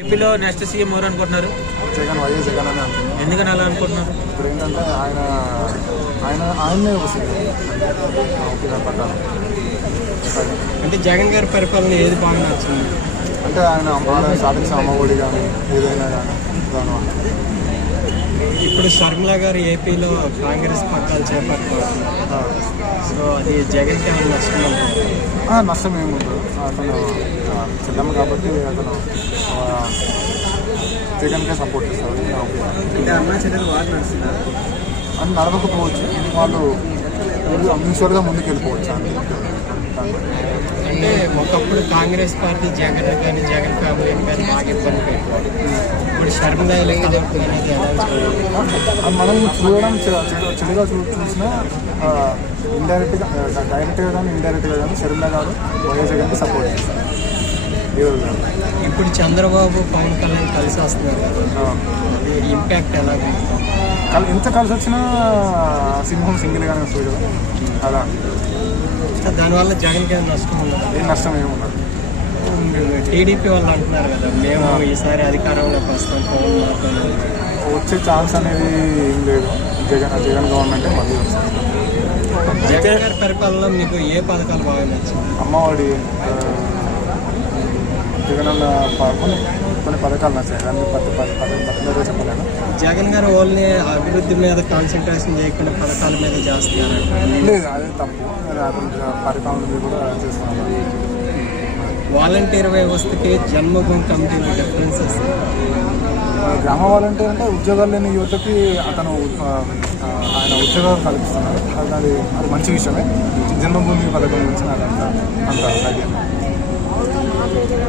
ఏపీలో next CM ఎవరు అనుకుంటున్నారు? జగన్ వైఎస్ జగన్ అని అంటున్నాను ఎందుకని అలా అనుకుంటున్నారు? ఇప్పుడు ఏంటంటే ఆయన ఆయన ఆయన్నే ఒక సీఎం. నా ఒపీనియన్ ప్రకారం. అది. అంటే జగన్ గారి పరిపాలన ఏది బాగా నచ్చింది? అంటే ఆయన అమ్మ సాధించిన అమ్మఒడి కానీ ఏదైనా కానీ దానివల్ల ఇప్పుడు శర్మిల గారు ఏపీలో కాంగ్రెస్ పట్టాలు చేపట్టుకుంటున్నారు ఆ. సో అది జగన్కి ఏమైనా నష్టం ఆ, నష్టం ఏముండదు. అతను ఆ, చెల్లమ్మ కాబట్టి అతను ఆ, జగన్కే సపోర్ట్ చేస్తారు. అంటే అన్నా చెల్లెలు వారు నడుస్తున్నారు. అని నడవకపోవచ్చు వాళ్ళు మ్యూచువల్గా ముందుకు వెళ్ళిపోవచ్చు అంతే. అంటే ఒకప్పుడు కాంగ్రెస్ పార్టీ జగన్ కానీ జగన్ ఫ్యామిలీని కానీ బాగా ఇబ్బంది పెట్టారు ఇప్పుడు? అది మనం చూడడం చెడుగా చూ చూసినా ఇండైరెక్ట్గా డైరెక్ట్గా కానీ ఇండైరెక్ట్గా కానీ షర్మిల గారు వైఎస్ జగన్కి సపోర్ట్ చేస్తారు. ఇప్పుడు చంద్రబాబు పవన్ కళ్యాణ్ కలిసి వస్తున్నారు ఇంపాక్ట్ ఎలా ఉంది? కల్ ఎంత కలిసి వచ్చినా సింహం సింగిల్గానే వస్తుంది కదా. అలా. దానివల్ల జగన్కి ఏమైనా నష్టం ఉండదు? ఏం నష్టం ఏమి ఉండదు. టీడీపీ వాళ్ళు అంటున్నారు కదా మేము ఈసారి అధికారంలోకి వస్తాం పవన్ వచ్చే ఛాన్స్ అనేది ఏం లేదు. జగన్ జగన్ గవర్నమెంటే మళ్ళీ వస్తుంది. జగన్ గారి పరిపాలనలో మీకు ఏ పథకాలు బాగా నచ్చింది అమ్మఒడి ఆ, జగన్ అన్న ప- కొన్ని కొన్ని పథకాలు నచ్చాయి అన్ని పది పది పది పథకాలు చెప్పలేను. జగన్ గారు ఓన్లీ అభివృద్ధి మీద కాన్సన్ట్రేషన్ చేయకుండా పథకాల మీద చేస్తున్నారు? లేదు అదే తప్పు. పరిపాలన కూడా చేస్తున్నాను వాలంటీర్ వ్యవస్థకి జన్మభూమి కమిటీకి డిఫరెన్సెస్? గ్రామ వాలంటీర్ అంటే ఉద్యోగాలు లేని యువతకి అతను ఆయన ఉద్యోగాలు కల్పిస్తున్నారు అది అది మంచి విషయమే. జన్మభూమి పథకం గురించి నాకు అంత అంత.